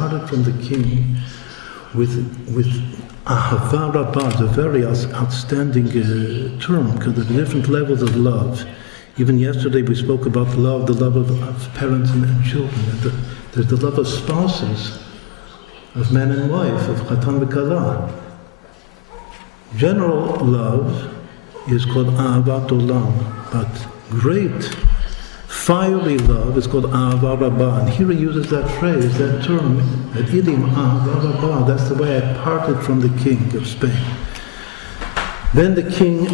parted from the king with ahava rabbah, a very outstanding term, because there are different levels of love. Even yesterday we spoke about love, the love of parents and children. There's the love of spouses, of man and wife, of chatan v'kala. General love is called ahavat olam, but great, fiery love is called ahava rabbah. And here he uses that phrase, that term, that idiom, ahava rabbah. That's the way I parted from the king of Spain. Then the king,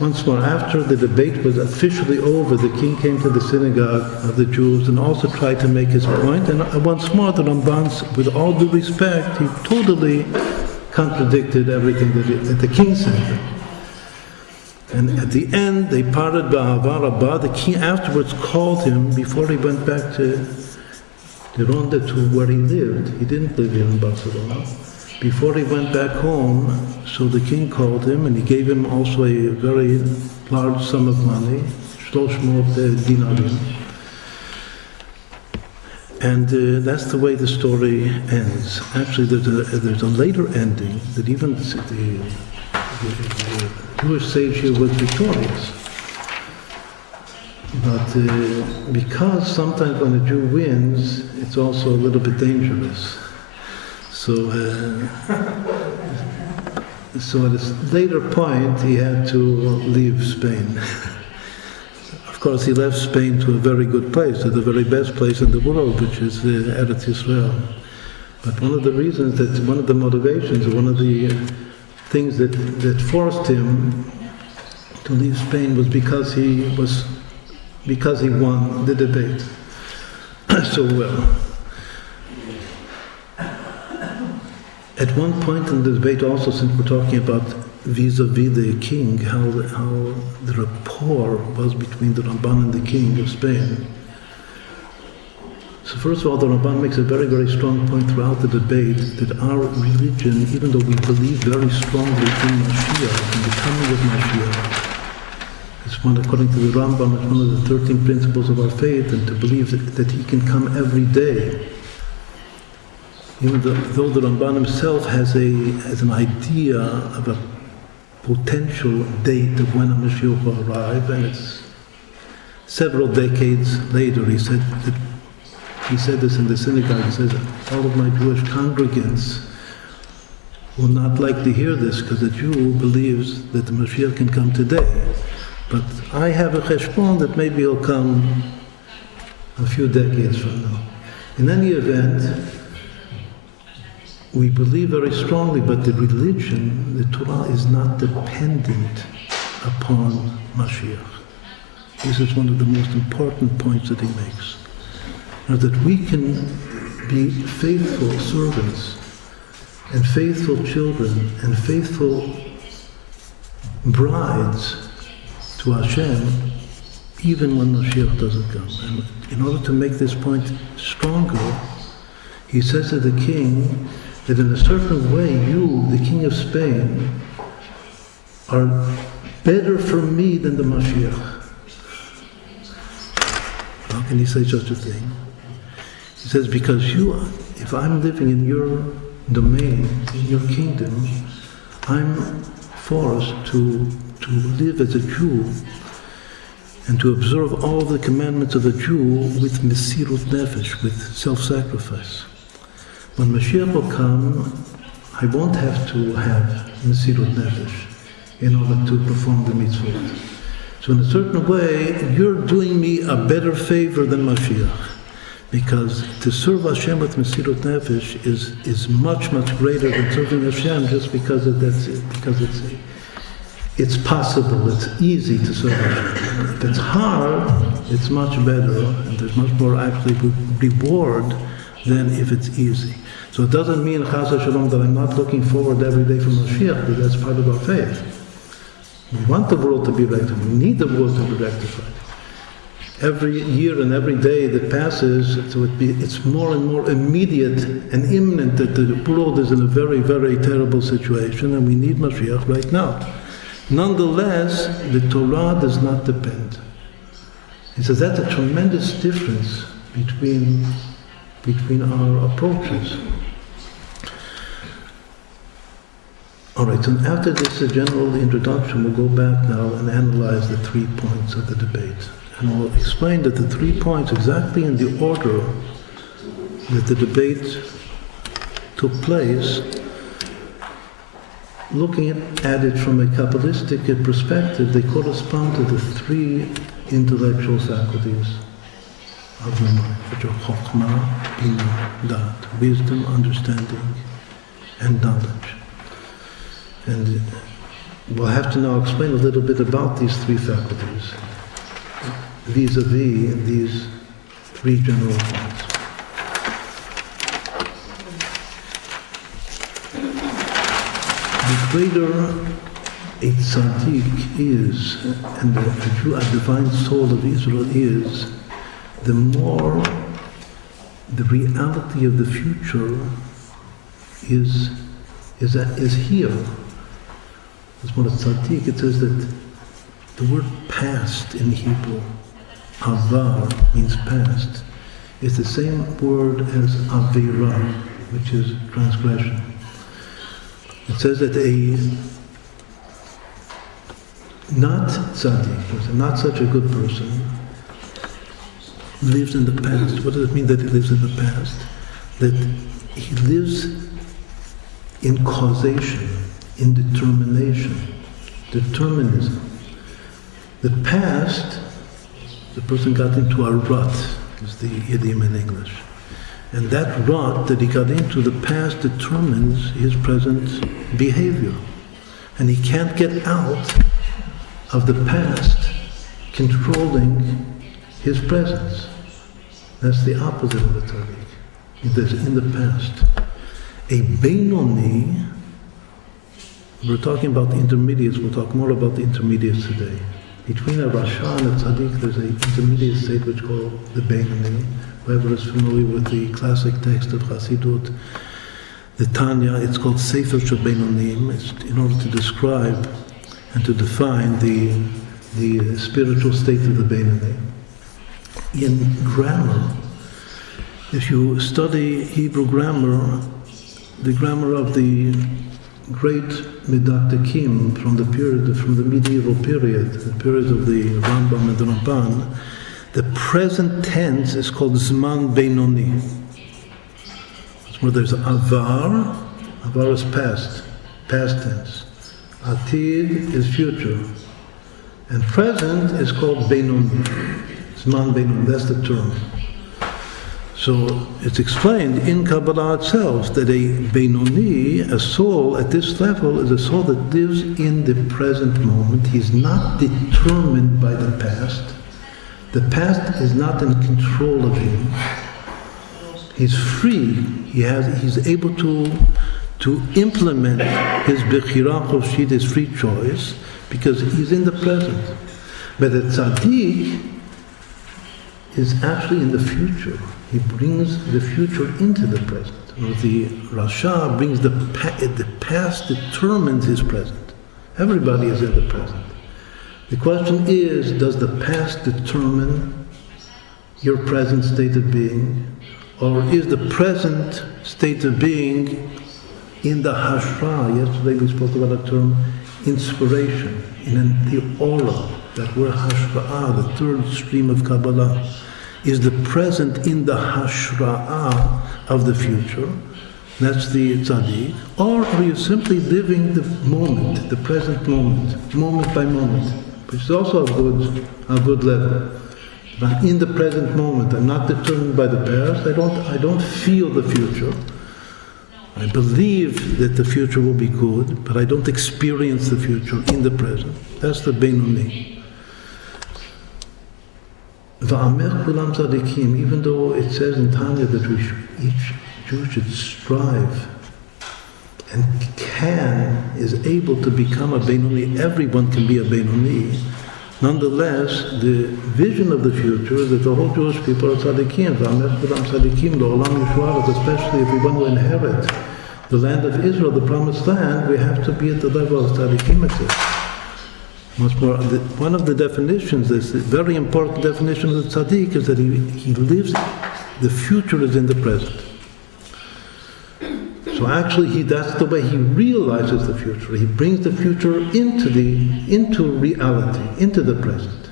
once more, after the debate was officially over, the king came to the synagogue of the Jews and also tried to make his point. And once more, the Ramban, with all due respect, he totally contradicted everything that the king said. And at the end, they parted ba'ahava rabbah. The king afterwards called him before he went back to Ronda, to where he lived. He didn't live here in Barcelona. Before he went back home, so the king called him and he gave him also a very large sum of money, 300 dinarim. And that's the way the story ends. Actually, there's a later ending that even the Jewish sage here was victorious. But because sometimes when a Jew wins, it's also a little bit dangerous. So at a later point, he had to leave Spain. Of course, he left Spain to a very good place, to the very best place in the world, which is Eretz Yisrael. But one of the reasons, one of the motivations, one of the things that forced him to leave Spain was because he won the debate so well. At one point in the debate also, since we're talking about vis-a-vis the king, how the rapport was between the Ramban and the king of Spain. So first of all, the Ramban makes a very, very strong point throughout the debate that our religion, even though we believe very strongly in Mashiach, in the coming of Mashiach, it's one, according to the Rambam, it's one of the 13 principles of our faith, and to believe that he can come every day. Even though the Ramban himself has an idea of a potential date of when a Mashiach will arrive, and it's several decades later. He said this in the synagogue. He says, all of my Jewish congregants will not like to hear this because the Jew believes that the Mashiach can come today. But I have a cheshbon that maybe he'll come a few decades from now. In any event, we believe very strongly, but the religion, the Torah, is not dependent upon Mashiach. This is one of the most important points that he makes. Now, that we can be faithful servants and faithful children and faithful brides to Hashem, even when Mashiach doesn't come. And in order to make this point stronger, he says to the king that in a certain way, you, the king of Spain, are better for me than the Mashiach. How can he say such a thing? He says, because if I'm living in your domain, in your kingdom, I'm forced to live as a Jew and to observe all the commandments of a Jew with mesirut nefesh, with self-sacrifice. When Mashiach will come, I won't have to have mesirut nefesh in order to perform the mitzvot. So in a certain way, you're doing me a better favor than Mashiach. Because to serve Hashem with mesirut nefesh is much, much greater than serving Hashem just because it's possible, it's easy to serve Hashem. If it's hard, it's much better, and there's much more actually reward than if it's easy. So it doesn't mean, Chas Shalom, that I'm not looking forward every day for Mashiach, but that's part of our faith. We want the world to be rectified. We need the world to be rectified. Every year and every day that passes, it's more and more immediate and imminent that the world is in a very, very terrible situation, and we need Mashiach right now. Nonetheless, the Torah does not depend. He says that's a tremendous difference between between our approaches. All right, so after this general introduction, we'll go back now and analyze the 3 points of the debate. And we'll explain that the 3 points, exactly in the order that the debate took place, looking at it from a Kabbalistic perspective, they correspond to the 3 intellectual faculties of the mind, which are Chokhmah, Bina, Dat, wisdom, understanding, and knowledge. And we'll have to now explain a little bit about these 3 faculties, vis-a-vis these 3 general points. The greater a tzaddik is, and a divine soul of Israel is, the more the reality of the future is here. As one of tzaddik, it says that the word past in Hebrew, avar, means past, is the same word as avera, which is transgression. It says that a not tzaddik, not such a good person, lives in the past. What does it mean that he lives in the past? That he lives in causation, in determination, determinism. The past, the person got into a rut, is the idiom in English. And that rut that he got into, the past determines his present behavior. And he can't get out of the past controlling his presence. That's the opposite of the tzaddik. It is in the past. A Beinoni, we're talking about the intermediates, we'll talk more about the intermediates today. Between a Rasha and a tzaddik, there's an intermediate state which is called the Beinoni. Whoever is familiar with the classic text of Chassidut, the Tanya, it's called Sefer Shel Beinonim. It's in order to describe and to define the spiritual state of the Beinoni. In grammar, if you study Hebrew grammar, the grammar of the great Medaktakim from the medieval period, the period of the Rambam and the Ramban, the present tense is called Zman Beinoni. That's where there's Avar. Avar is past tense. Atid is future. And present is called Beinoni. Zman Beinoni, that's the term. So it's explained in Kabbalah itself that a Beinoni, a soul at this level, is a soul that lives in the present moment. He's not determined by the past. The past is not in control of him. He's free. He's able to implement his bechira choshit, his free choice, because he's in the present. But the tzaddik is actually in the future. He brings the future into the present. The Rasha brings the past determines his present. Everybody is in the present. The question is, does the past determine your present state of being? Or is the present state of being in the hashra? Yesterday we spoke about the term inspiration, in the aura, that word hashra, the third stream of Kabbalah, is the present in the hashra of the future. That's the tzaddik. Or are you simply living the moment, the present moment, moment by moment? Which is also a good level. But I'm in the present moment. I'm not determined by the past. I don't feel the future. I believe that the future will be good, but I don't experience the future in the present. That's the Beinoni. Va'amech kulam tzadikim, even though it says in Tanya that each Jew should strive and is able to become a Beinoni, everyone can be a Beinoni. Nonetheless, the vision of the future is that the whole Jewish people are tzadikim. V'amech kulam tzadikim, l'olam yishuaret, especially if we want to inherit the land of Israel, the promised land, we have to be at the level of tzadikim. Much more, one of the definitions, this very important definition of the tzaddik, is that he lives The future is in the present. So actually, that's the way he realizes the future. He brings the future into reality, into the present.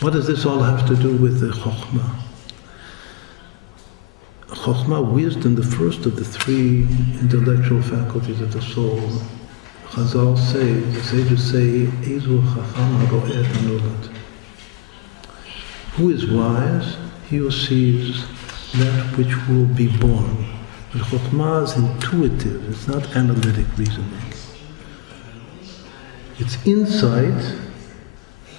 What does this all have to do with the Chokhmah? Chokhmah, wisdom, the first of the three intellectual faculties of the soul. Chazal say, the sages say, Ezu Chacham Haro'eh Tanolad. Who is wise? He who sees that which will be born. But Chokhmah is intuitive, it's not analytic reasoning. It's insight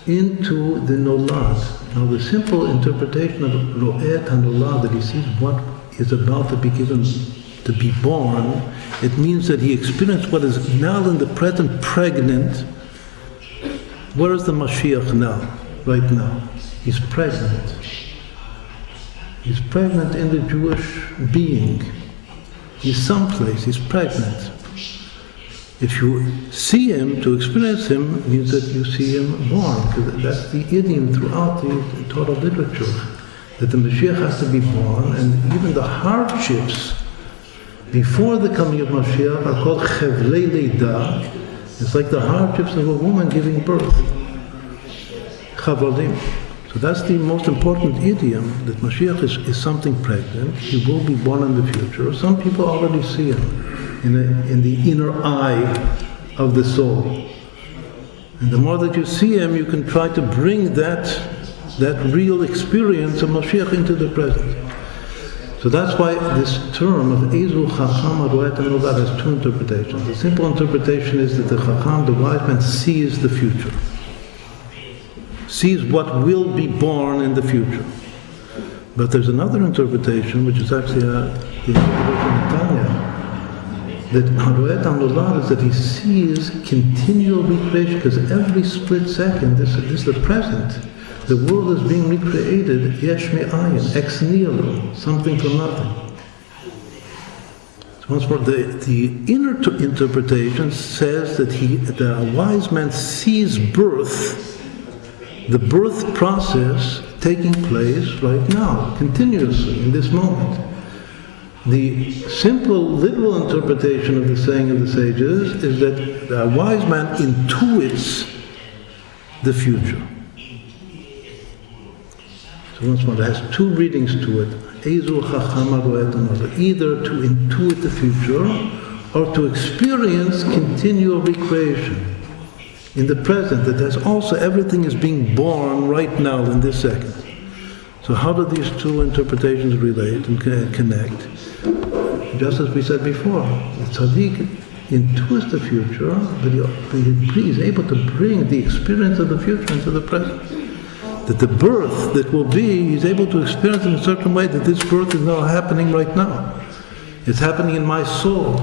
into the Nolad. Now the simple interpretation of Ro'eh Tanolad, that he sees what is about to be given, to be born, it means that he experienced what is now in the present pregnant. Where is the Mashiach now, right now? He's pregnant. He's pregnant in the Jewish being. He's someplace, he's pregnant. If you see him, to experience him, means that you see him born. Because that's the idiom throughout the Torah literature, that the Mashiach has to be born, and even the hardships before the coming of Mashiach are called chevlei leida. It's like the hardships of a woman giving birth. Chavalim. So that's the most important idiom, that Mashiach is something pregnant. He will be born in the future. Some people already see him in the inner eye of the soul. And the more that you see him, you can try to bring that real experience of Mashiach into the present. So that's why this term of Ezu Chacham Haro'eh Tanolad has two interpretations. The simple interpretation is that the Chacham, the wise man, sees the future. Sees what will be born in the future. But there's another interpretation, which is actually the interpretation of Tanya, that Haro'eh Tanolad is that he sees continual recreation, because every split second, this is the present. The world is being recreated, yesh me'ayin, ex nihilo, something from nothing. So once more, the inner interpretation says that the wise man sees birth, the birth process taking place right now, continuously, in this moment. The simple, literal interpretation of the saying of the sages is that the wise man intuits the future. So once more, it has two readings to it. Ezu Chacham Haro'eh Tanolad. Either to intuit the future, or to experience continual recreation in the present, that there's also everything is being born right now in this second. So how do these two interpretations relate and connect? Just as we said before, the tzaddik intuits the future, but he is able to bring the experience of the future into the present. That the birth that will be, he's able to experience in a certain way, that this birth is now happening right now. It's happening in my soul.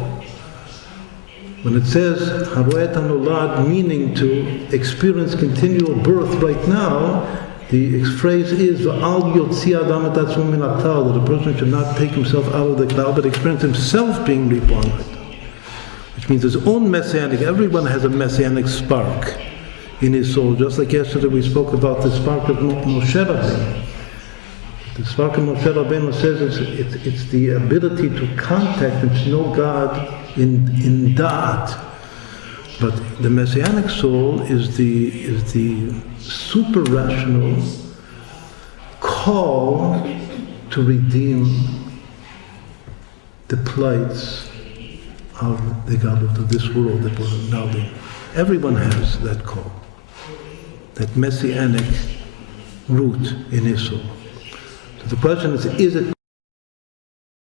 When it says Haro'eh Tanolad, meaning to experience continual birth right now, the phrase is V'al yotzi adam et atzmo min hatal, that a person should not take himself out of the cloud, but experience himself being reborn right now. Which means his own messianic, everyone has a messianic spark in his soul. Just like yesterday we spoke about the spark of Moshe Rabbeinu. The spark of Moshe Rabbeinu says it's the ability to contact and to know God in da'at. But the messianic soul is the super rational call to redeem the plights of the Galut of this world that we're now in. Everyone has that call, that messianic root in his soul. So the question is it